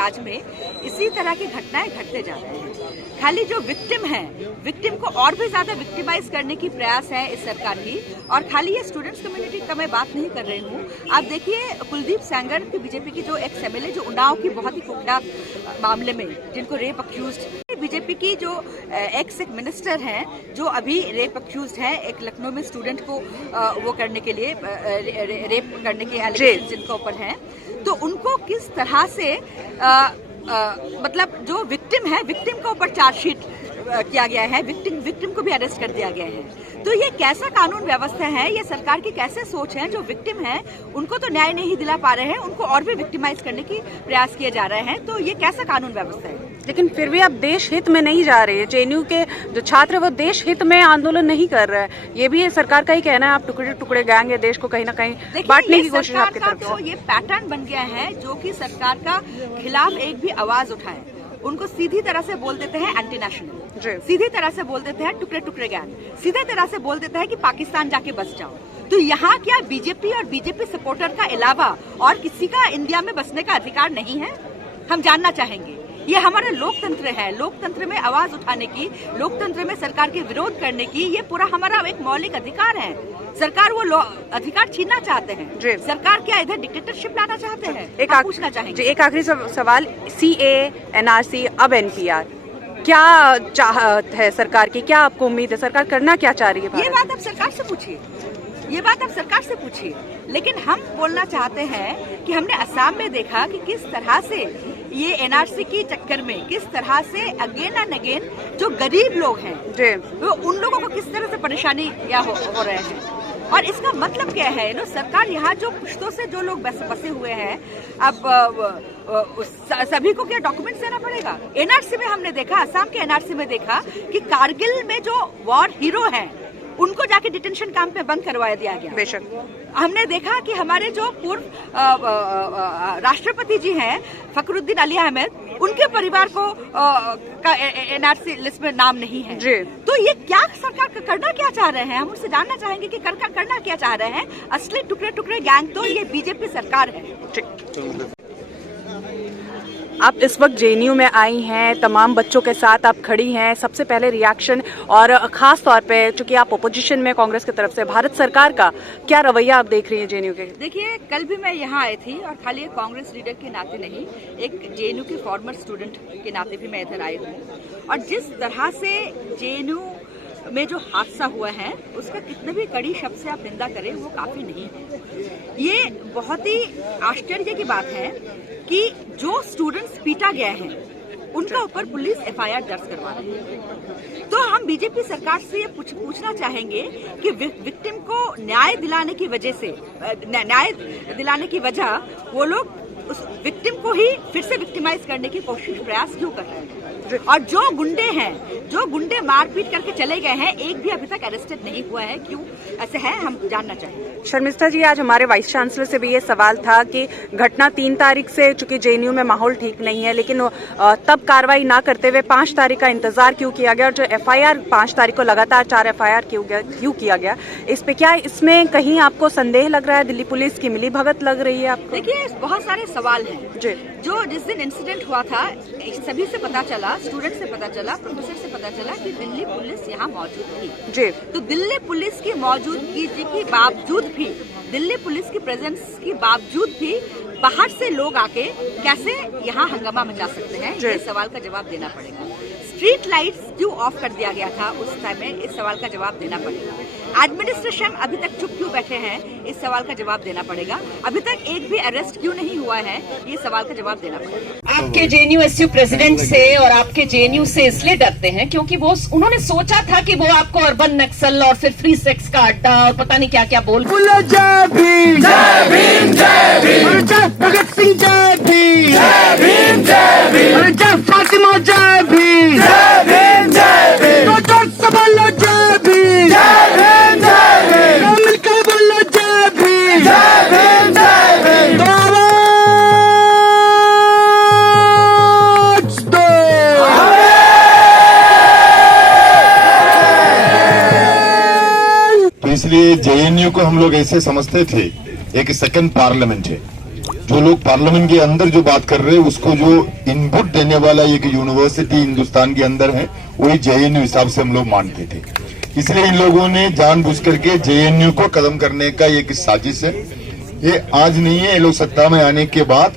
इलाज में इसी तरह की घटनाएं घटते जा रहे हैं। खाली जो विक्टिम है, विक्टिम को और भी ज्यादा विक्टिमाइज करने की प्रयास है इस सरकार की। और खाली ये स्टूडेंट्स कम्युनिटी का मैं बात नहीं कर रही हूँ। आप देखिए कुलदीप सेंगर की बीजेपी की जो एक्स एमएलए जो उन्नाव की बहुत ही कुख्यात मामले में जिनको रेप अक्यूज्ड, बीजेपी की जो एक्स मिनिस्टर हैं जो अभी रेप अक्यूज्ड है, एक लखनऊ में स्टूडेंट को वो करने के लिए रेप करने के एलिगेशन जिनके ऊपर हैं, तो उनको किस तरह से मतलब जो विक्टिम है, विक्टिम के ऊपर चार्जशीट किया गया है, विक्टिम को भी अरेस्ट कर दिया गया है। तो ये कैसा कानून व्यवस्था है, ये सरकार की कैसे सोच है? जो विक्टिम है उनको तो न्याय नहीं दिला पा रहे हैं, उनको और भी विक्टिमाइज करने की प्रयास किए जा रहे हैं। तो ये कैसा कानून व्यवस्था है? लेकिन फिर भी आप देश हित में नहीं जा रहे हैं। जेएनयू के जो छात्र वो देश हित में आंदोलन नहीं कर रहे हैं, ये भी सरकार का ही कहना है। आप टुकड़े टुकड़े गैंग है, देश को कहीं ना कहीं बांटने की कोशिश आपकी तरफ से। ये पैटर्न बन गया है जो कि सरकार का खिलाफ एक भी आवाज उठाए उनको सीधी तरह से बोल देते हैं एंटी नेशनल, सीधी तरह से बोल देते हैं टुकड़े टुकड़े गैंग, सीधे तरह से बोल देते हैं कि पाकिस्तान जाके बस जाओ। तो यहाँ क्या बीजेपी और बीजेपी सपोर्टर का अलावा और किसी का इंडिया में बसने का अधिकार नहीं है? हम जानना चाहेंगे। ये हमारा लोकतंत्र है, लोकतंत्र में आवाज उठाने की, लोकतंत्र में सरकार के विरोध करने की, ये पूरा हमारा एक मौलिक अधिकार है। सरकार वो अधिकार छीनना चाहते हैं। सरकार क्या इधर डिक्टेटरशिप लाना चाहते हैं? पूछना चाहेंगे। एक आखिरी सवाल, सीए, एनआरसी, अब एनपीआर, क्या चाहत है सरकार की? क्या आपको उम्मीद है सरकार करना क्या चाह रही है? ये बात आप सरकार से पूछिए, ये बात आप सरकार से पूछिए। लेकिन हम बोलना चाहते हैं कि हमने असम में देखा कि किस तरह से ये एनआरसी की चक्कर में किस तरह से अगेन एंड अगेन जो गरीब लोग हैं वो उन लोगों को किस तरह से परेशानी हो रहे हैं। और इसका मतलब क्या है? सरकार यहाँ जो पुश्तों से जो लोग बसे हुए हैं, अब सभी को क्या डॉक्यूमेंट्स देना पड़ेगा? एनआरसी में हमने देखा, असम के एनआरसी में देखा कि कारगिल में जो वॉर हीरो हैं उनको जाके डिटेंशन कैंप में बंद करवा दिया गया। बेशक हमने देखा कि हमारे जो पूर्व राष्ट्रपति जी हैं फखरुद्दीन अली अहमद, उनके परिवार को का एनआरसी लिस्ट में नाम नहीं है। तो ये क्या सरकार करना क्या चाह रहे हैं? हम उनसे जानना चाहेंगे कि करना क्या चाह रहे हैं। असली टुकड़े टुकड़े गैंग तो ये बीजेपी सरकार है। आप इस वक्त जेएनयू में आई हैं, तमाम बच्चों के साथ आप खड़ी हैं। सबसे पहले रिएक्शन और खास तौर पे चूंकि आप ओपोजिशन में कांग्रेस की तरफ से, भारत सरकार का क्या रवैया आप देख रही हैं जेएनयू के? देखिए, कल भी मैं यहाँ आई थी और खाली एक कांग्रेस लीडर के नाते नहीं, एक जेएनयू के फॉर्मर स्टूडेंट के नाते भी मैं इधर आई हूँ। और जिस तरह से जेएनयू में जो हादसा हुआ है उसका कितने भी कड़ी शब्द से आप निंदा करें वो काफी नहीं है। ये बहुत ही आश्चर्य की बात है कि जो स्टूडेंट्स पीटा गया है उनका ऊपर पुलिस एफआईआर दर्ज करवा रही है। तो हम बीजेपी सरकार से ये पूछना चाहेंगे कि विक्टिम को न्याय दिलाने की वजह वो लोग उस विक्टिम को ही फिर से विक्टिमाइज करने की कोशिश प्रयास क्यों कर रहे हैं? और जो गुंडे हैं, जो गुंडे मारपीट करके चले गए हैं, एक भी अभी तक अरेस्टेड नहीं हुआ है। क्यों ऐसे है, हम जानना चाहेंगे। शर्मिष्ठा जी, आज हमारे वाइस चांसलर से भी ये सवाल था कि घटना 3 तारीख से, चूंकि जेएनयू में माहौल ठीक नहीं है, लेकिन तब कार्रवाई ना करते हुए 5 तारीख का इंतजार क्यों किया गया? और जो एफआईआर 5 तारीख को लगातार 4 एफआईआर क्यों किया गया? इस पे क्या इसमें कहीं आपको संदेह लग रहा है? दिल्ली पुलिस की मिलीभगत लग रही है आपको? देखिए, बहुत सारे सवाल हैं। जो जिस दिन इंसिडेंट हुआ था सभी से पता चला, स्टूडेंट से पता चला, प्रोफेसर से पता चला कि दिल्ली पुलिस यहाँ मौजूद थी। तो दिल्ली पुलिस की मौजूदगी के बावजूद भी, दिल्ली पुलिस की प्रेजेंस के बावजूद भी बाहर से लोग आके कैसे यहाँ हंगामा मचा सकते हैं? ये सवाल का जवाब देना पड़ेगा। स्ट्रीट लाइट्स क्यों ऑफ कर दिया गया था उस टाइम में? इस सवाल का जवाब देना पड़ेगा। एडमिनिस्ट्रेशन अभी तक चुप क्यों बैठे हैं? इस सवाल का जवाब देना पड़ेगा। अभी तक एक भी अरेस्ट क्यों नहीं हुआ है? ये सवाल का जवाब देना पड़ेगा। आपके जेएनयू एसयू प्रेसिडेंट से और आपके जेएनयू से इसलिए डरते हैं क्योंकि उन्होंने सोचा था कि वो आपको अर्बन नक्सल और फिर फ्री सेक्स का अड्डा और पता नहीं क्या क्या बोल। जय भीम, जय भीम, जय भीम, जय भगत सिंह, जय भीम, जय भीम, जय भीम, जय फातिमा, जय भीम, जय भीम, जय भीम, तो बोलो जय भीम, जय भीम, जय भीम, मिलकर बोलो जय भीम, जय भीम, जय भीम। तो इसलिए जेएनयू को हम लोग ऐसे समझते थे एक सेकंड पार्लियामेंट है, जो लोग पार्लियामेंट के अंदर जो बात कर रहे हैं उसको जो इनपुट देने वाला एक यूनिवर्सिटी हिंदुस्तान के अंदर है वही जेएनयू हिसाब से हम लोग मानते थे। इसलिए इन लोगों ने जानबूझ करके जेएनयू को खत्म करने का एक साजिश है। ये आज नहीं है, ये लोग सत्ता में आने के बाद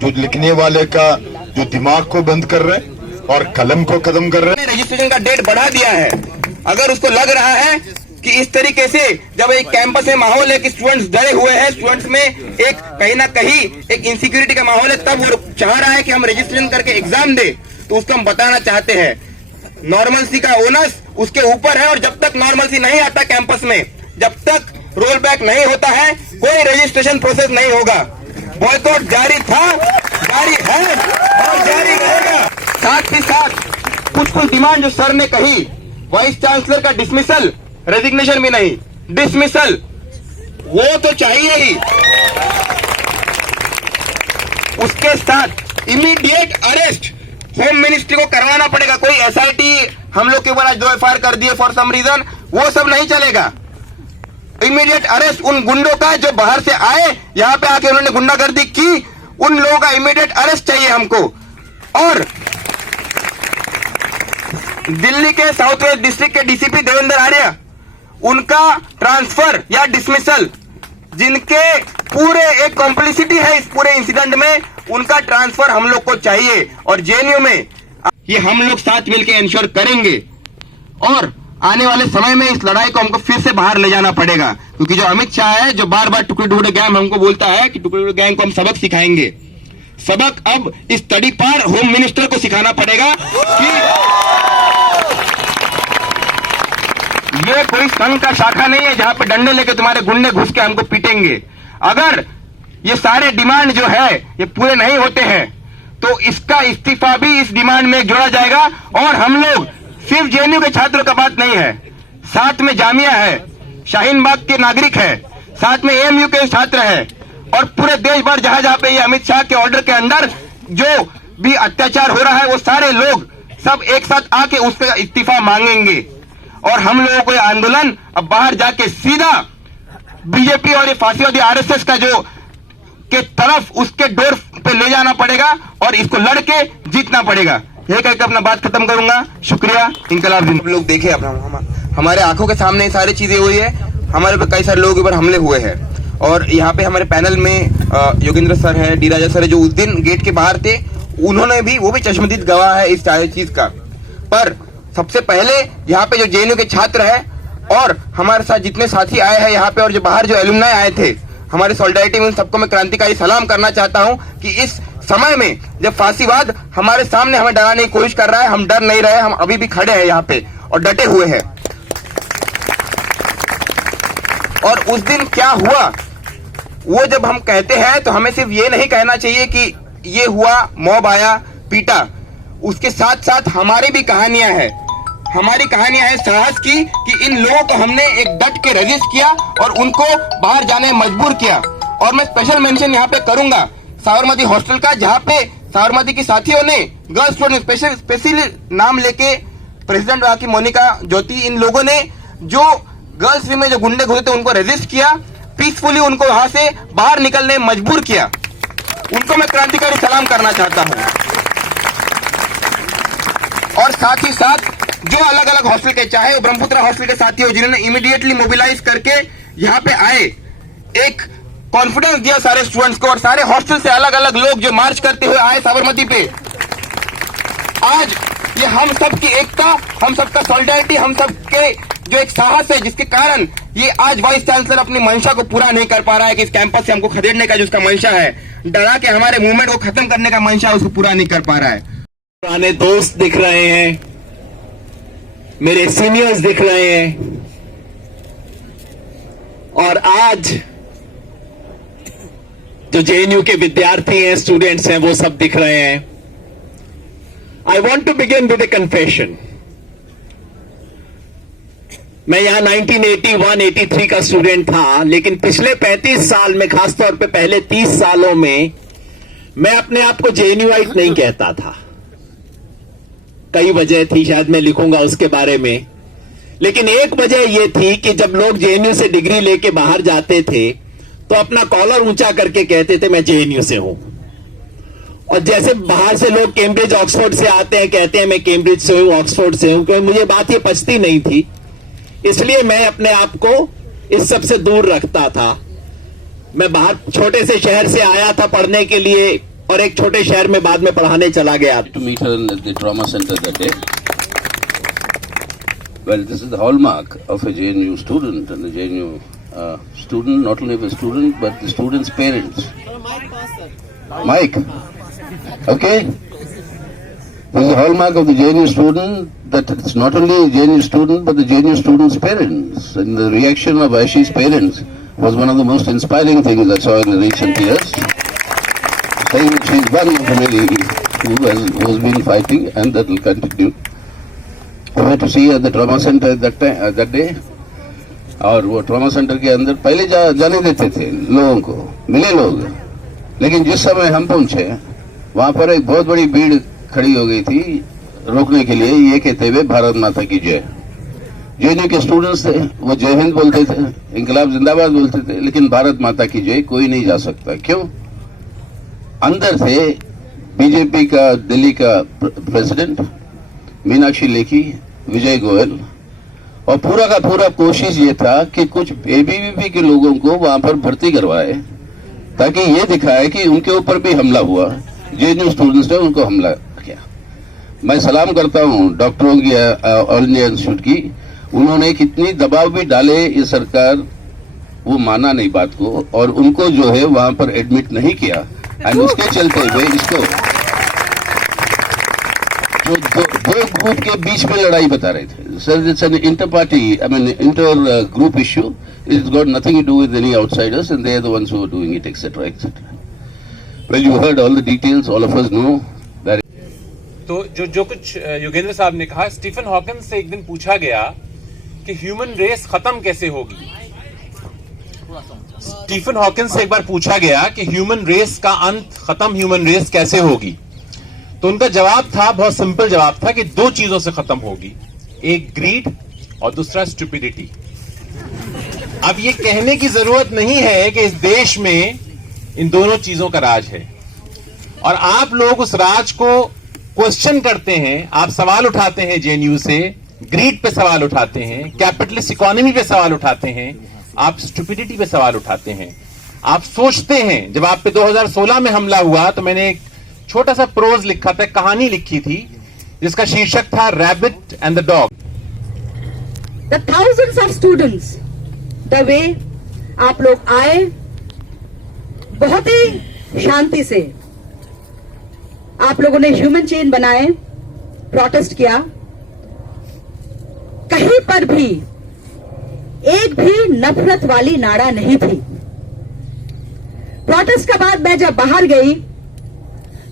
जो लिखने वाले का जो दिमाग को बंद कर रहे हैं और कलम को खत्म कर रहे हैं। रजिस्ट्रेशन का डेट बढ़ा दिया है। अगर उसको लग रहा है कि इस तरीके से जब एक कैंपस में माहौल है कि स्टूडेंट्स डरे हुए हैं, स्टूडेंट्स में एक कहीं ना कहीं एक इनसिक्योरिटी का माहौल है, तब वो चाह रहा है कि हम रजिस्ट्रेशन करके एग्जाम दे, तो उसको हम बताना चाहते हैं नॉर्मलसी का ओनस उसके ऊपर है। और जब तक नॉर्मलसी नहीं आता कैंपस में, जब तक रोल बैक नहीं होता है, कोई रजिस्ट्रेशन प्रोसेस नहीं होगा। बॉयकॉट जारी था, जारी है और जारी रहेगा। साथ ही साथ कुछ डिमांड जो सर ने कही, वाइस चांसलर का डिसमिसल, रेजिग्नेशन भी नहीं, डिसमिसल, वो तो चाहिए ही। उसके साथ इमीडिएट अरेस्ट होम मिनिस्ट्री को करवाना पड़ेगा। कोई एसआईटी हम लोग के ऊपर आज 2 एफआईआर कर दिए फॉर सम रीजन, वो सब नहीं चलेगा। इमीडिएट अरेस्ट उन गुंडों का जो बाहर से आए, यहां पे आके उन्होंने गुंडागर्दी की, उन लोगों का इमीडिएट अरेस्ट चाहिए हमको। और दिल्ली के साउथ वेस्ट डिस्ट्रिक्ट के डीसीपी देवेंद्र आर्य, उनका ट्रांसफर या डिसमिसल, जिनके पूरे एक कॉम्प्लिसिटी है इस पूरे इंसिडेंट में, उनका ट्रांसफर हम लोग को चाहिए। और जेएनयू में ये हम लोग साथ मिलकर इंश्योर करेंगे। और आने वाले समय में इस लड़ाई को हमको फिर से बाहर ले जाना पड़ेगा, क्योंकि जो अमित शाह है, जो बार बार टुकड़े टुकड़े गैंग हमको बोलता है कि टुकड़े टुकड़े गैंग को हम सबक सिखाएंगे। सबक अब इस तड़ीपार होम मिनिस्टर को सिखाना पड़ेगा कि ये कोई संघ का शाखा नहीं है जहां पे डंडे लेके तुम्हारे गुंडे घुस के हमको पीटेंगे। अगर ये सारे डिमांड जो है ये पूरे नहीं होते हैं तो इसका इस्तीफा भी इस डिमांड में जोड़ा जाएगा। और हम लोग सिर्फ जेएनयू के छात्रों का बात नहीं है, साथ में जामिया है, शाहीन बाग के नागरिक है, साथ में एएमयू के छात्र है, और पूरे देश भर जहां जहां पे ये अमित शाह के ऑर्डर के अंदर जो भी अत्याचार हो रहा है, वो सारे लोग सब एक साथ आके उसका इस्तीफा मांगेंगे। और हम लोगों को ये आंदोलन अब बाहर जाके सीधा बीजेपी और ये फांसीवादी आरएसएस का जो के तरफ उसके डोर पे ले जाना पड़ेगा और इसको लड़के जीतना पड़ेगा। यही कहकर अपना बात खत्म करूंगा। शुक्रिया। इंकलाब जिंदाबाद। लोग देखे अपना हमारे आंखों के सामने ये सारी चीजें हुई है। हमारे पे कई सारे लोगों के ऊपर हमले हुए हैं और यहाँ पे हमारे पैनल में योगेंद्र सर है, डी राजा सर है, जो उस दिन गेट के बाहर थे, उन्होंने भी, वो भी चश्मदीद गवाह है इस सारी चीज का। पर सबसे पहले यहाँ पे जो जेएनयू के छात्र है और हमारे साथ जितने साथी आए हैं यहाँ पे और जो बाहर जो एलुमनाई आए थे, हमारे सॉलिडारिटी में उन सबको मैं क्रांतिकारी सलाम करना चाहता हूँ कि इस समय में जब फांसीवाद हमारे सामने हमें डराने की कोशिश कर रहा है, हम डर नहीं रहे, हम अभी भी खड़े हैं यहाँ पे और डटे हुए हैं। और उस दिन क्या हुआ, वो जब हम कहते हैं तो हमें सिर्फ ये नहीं कहना चाहिए कि ये हुआ, मॉब आया, पीटा, उसके साथ साथ हमारी भी कहानियां हैं। हमारी कहानियां है साहस की कि इन लोगों को हमने एक डट के रेजिस्ट किया और उनको बाहर जाने में मजबूर किया। और मैं स्पेशल मेंशन यहाँ पे करूंगा साबरमती हॉस्टल का, जहाँ पे साबरमती की साथियों ने गर्ल्स स्टूडेंट स्पेशली नाम लेके प्रेसिडेंट वहां की मोनिका ज्योति, इन लोगों ने जो गर्ल्स विंग में जो गुंडे घुसे थे उनको रेजिस्ट किया, पीसफुली उनको वहां से बाहर निकलने में मजबूर किया। उनको मैं क्रांतिकारी सलाम करना चाहता हूँ। और साथ ही साथ जो अलग अलग हॉस्टल के, चाहे वो ब्रह्मपुत्रा हॉस्टल के साथी हो, जिन्होंने इमीडिएटली मोबिलाइज करके यहाँ पे आए, एक कॉन्फिडेंस दिया सारे स्टूडेंट्स को, और सारे हॉस्टल से अलग अलग लोग जो मार्च करते हुए आए साबरमती पे। आज ये हम सब की एकता, हम सबका सॉलिडारिटी, हम सबके जो एक साहस है, जिसके कारण ये आज वाइस चांसलर अपनी मंशा को पूरा नहीं कर पा रहा है कि इस कैंपस से हमको खदेड़ने का जो उसका मंशा है, डरा के हमारे मूवमेंट को खत्म करने का मंशा, उसको पूरा नहीं कर पा रहा है। पुराने दोस्त दिख रहे हैं, मेरे सीनियर्स दिख रहे हैं, और आज जो जेएनयू के विद्यार्थी हैं, स्टूडेंट्स हैं, वो सब दिख रहे हैं। I want to begin with a confession. मैं यहां 1981-83 का स्टूडेंट था, लेकिन पिछले 35 साल में, खासतौर पे पहले 30 सालों में, मैं अपने आप को जेएनयूआइट नहीं कहता था। कई वजह थी, शायद मैं लिखूंगा उसके बारे में, लेकिन एक वजह यह थी कि जब लोग जेएनयू से डिग्री लेके बाहर जाते थे तो अपना कॉलर ऊंचा करके कहते थे मैं जेएनयू से हूं। और जैसे बाहर से लोग कैम्ब्रिज ऑक्सफोर्ड से आते हैं, कहते हैं मैं कैम्ब्रिज से हूं, ऑक्सफोर्ड से हूं, क्योंकि मुझे बात ये पचती नहीं थी, इसलिए मैं अपने आप को इस सब से दूर रखता था। मैं बाहर छोटे से शहर से आया था पढ़ने के लिए और एक छोटे शहर में बाद में पढ़ाने चला गया। To meet her at the trauma center that day. Well, this is the hallmark of a JNU student, and the JNU student, not only the student, but the student's parents. Mike. Okay? This is the hallmark of the JNU student, that it's not only a JNU student, but the JNU student's parents. And the reaction of Aishi's parents was one of the most inspiring things I saw in the recent years. Saying that she's one of the many who has been fighting, and that will continue. I went to see her at the trauma center that day. और वो trauma centre के अंदर पहले जाने देते थे लोगों को, मिले लोग, लेकिन जिस समय हम पहुंचे वहां पर एक बहुत बड़ी भीड़ खड़ी हो गई थी रोकने के लिए, ये कहते हुए भारत माता की जय। जेएनयू के स्टूडेंट्स थे, वो जय हिंद बोलते थे, इंकलाब जिंदाबाद बोलते थे, लेकिन भारत माता की जय कोई नहीं जा सकता। क्यों? अंदर थे बीजेपी का दिल्ली का प्रेसिडेंट मीनाक्षी लेखी, विजय गोयल, और पूरा का पूरा कोशिश ये था कि कुछ एबीवीपी के लोगों को वहां पर भर्ती करवाए ताकि ये दिखाए कि उनके ऊपर भी हमला हुआ, जेएनयू स्टूडेंट्स ने उनको हमला किया। मैं सलाम करता हूं डॉक्टरों की, ऑल इंडिया इंस्टीट्यूट की, उन्होंने कितनी दबाव भी डाले, ये सरकार वो माना नहीं बात को और उनको जो है वहां पर एडमिट नहीं किया। एंड उसके चलते हुए इसको जो दो ग्रुप के बीच में लड़ाई बता रहे थे। Sir, it's an inter party, I mean inter group issue, it's got nothing to do with any outsiders and they are the ones who are doing it etcetera etcetera. Well, you heard all the details, all of us know that. तो जो कुछ योगेंद्र साहब ने कहा, Stephen Hawkins से एक दिन पूछा गया कि ह्यूमन रेस खत्म कैसे होगी। स्टीफन हॉकिंस से एक बार पूछा गया कि ह्यूमन रेस का अंत, खत्म ह्यूमन रेस कैसे होगी, तो उनका जवाब था, बहुत सिंपल जवाब था कि दो चीजों से खत्म होगी, एक ग्रीड और दूसरा स्टुपिडिटी। अब ये कहने की जरूरत नहीं है कि इस देश में इन दोनों चीजों का राज है और आप लोग उस राज को क्वेश्चन करते हैं, आप सवाल उठाते हैं जेएनयू से, ग्रीड पे सवाल उठाते हैं, कैपिटलिस्ट इकोनॉमी पे सवाल उठाते हैं, आप स्टुपिडिटी पे सवाल उठाते हैं। आप सोचते हैं, जब आप पे 2016 में हमला हुआ तो मैंने एक छोटा सा प्रोज लिखा था, कहानी लिखी थी जिसका शीर्षक था rabbit and the dog. The thousands of students, the way आप लोग आए बहुत ही शांति से, आप लोगों ने ह्यूमन चेन बनाए, प्रोटेस्ट किया, कहीं पर भी एक भी नफरत वाली नारा नहीं थी। प्रोटेस्ट के बाद मैं जब बाहर गई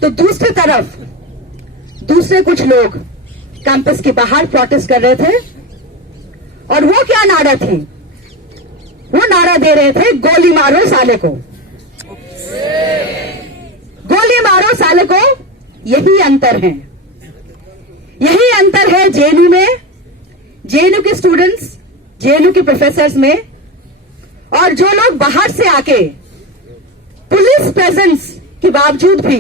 तो दूसरी तरफ दूसरे कुछ लोग कैंपस के बाहर प्रोटेस्ट कर रहे थे और वो क्या नारा थी? वो नारा दे रहे थे, गोली मारो साले को, गोली मारो साले को। यही अंतर है, यही अंतर है जेएनयू में, जेएनयू के स्टूडेंट्स, जेएनयू के प्रोफेसर्स में, और जो लोग बाहर से आके पुलिस प्रेजेंस के बावजूद भी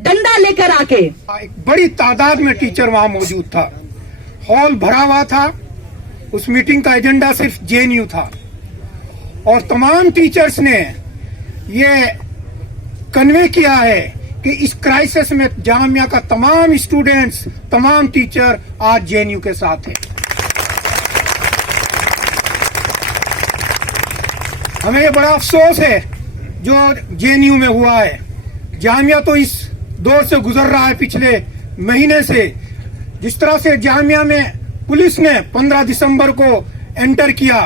डंडा लेकर आके। एक बड़ी तादाद में टीचर वहां मौजूद था, हॉल भरा हुआ था, उस मीटिंग का एजेंडा सिर्फ जेएनयू था और तमाम टीचर्स ने ये कन्वे किया है कि इस क्राइसिस में जामिया का तमाम स्टूडेंट्स, तमाम टीचर आज जेएनयू के साथ हैं। हमें बड़ा अफसोस है जो जेएनयू में हुआ है। जामिया तो इस दौर से गुजर रहा है पिछले महीने से। जिस तरह से जामिया में पुलिस ने 15 दिसंबर को एंटर किया,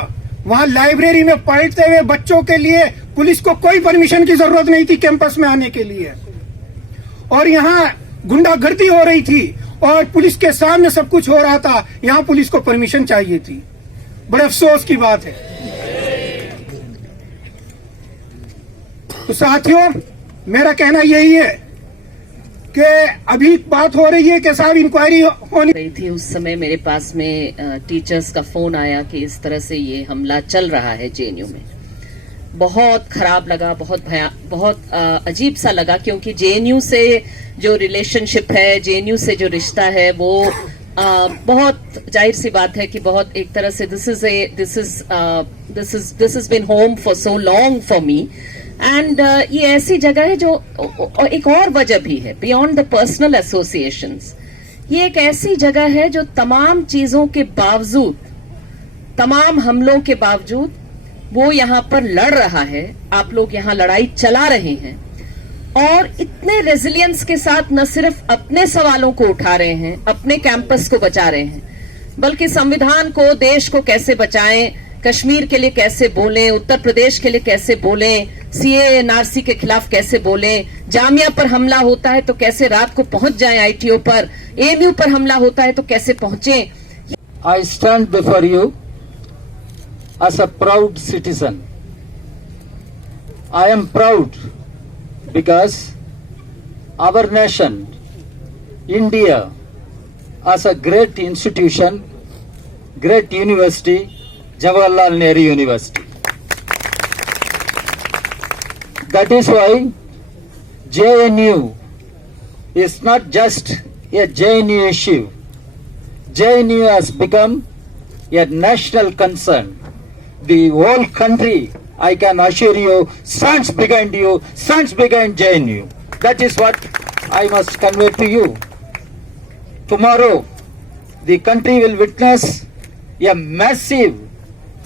वहां लाइब्रेरी में पढ़ते हुए बच्चों के लिए पुलिस को कोई परमिशन की जरूरत नहीं थी कैंपस में आने के लिए, और यहाँ गुंडागर्दी हो रही थी और पुलिस के सामने सब कुछ हो रहा था, यहाँ पुलिस को परमिशन चाहिए थी। बड़े अफसोस की बात है। तो साथियों, मेरा कहना यही है कि अभी बात हो रही है कि साहब इंक्वायरी होनी रही थी, उस समय मेरे पास में टीचर्स का फोन आया कि इस तरह से ये हमला चल रहा है जेएनयू में। बहुत खराब लगा, बहुत अजीब सा लगा, क्योंकि जेएनयू से जो रिलेशनशिप है, जेएनयू से जो रिश्ता है, वो बहुत जाहिर सी बात है कि बहुत एक तरह से this is been home for so long for me. And ये ऐसी जगह है जो एक और वजह भी है बियॉन्ड द पर्सनल एसोसिएशंस। ये एक ऐसी जगह है जो तमाम चीजों के बावजूद, तमाम हमलों के बावजूद वो यहाँ पर लड़ रहा है। आप लोग यहाँ लड़ाई चला रहे हैं और इतने रेजिलियंस के साथ न सिर्फ अपने सवालों को उठा रहे हैं, अपने कैंपस को बचा रहे हैं, बल्कि संविधान को, देश को कैसे बचाएं, कश्मीर के लिए कैसे बोलें, उत्तर प्रदेश के लिए कैसे बोलें, सीए एनआरसी के खिलाफ कैसे बोलें, जामिया पर हमला होता है तो कैसे रात को पहुंच जाएं, आईटीओ पर, एएमयू पर हमला होता है तो कैसे पहुंचें। I stand before you as a proud citizen. I am proud because our nation, India, as a great institution, great university, Jawaharlal Nehru University. That is why JNU is not just a JNU issue. JNU has become a national concern. The whole country, I can assure you, stands behind you, stands behind JNU. That is what I must convey to you. Tomorrow, the country will witness a massive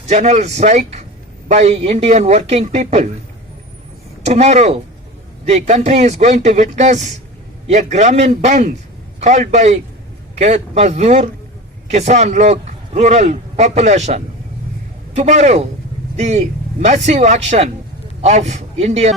general strike by Indian working people. Tomorrow, the country is going to witness a Gramin Bandh called by Khet Mazdoor, Kisan Lok, rural population. Tomorrow, the massive action of Indian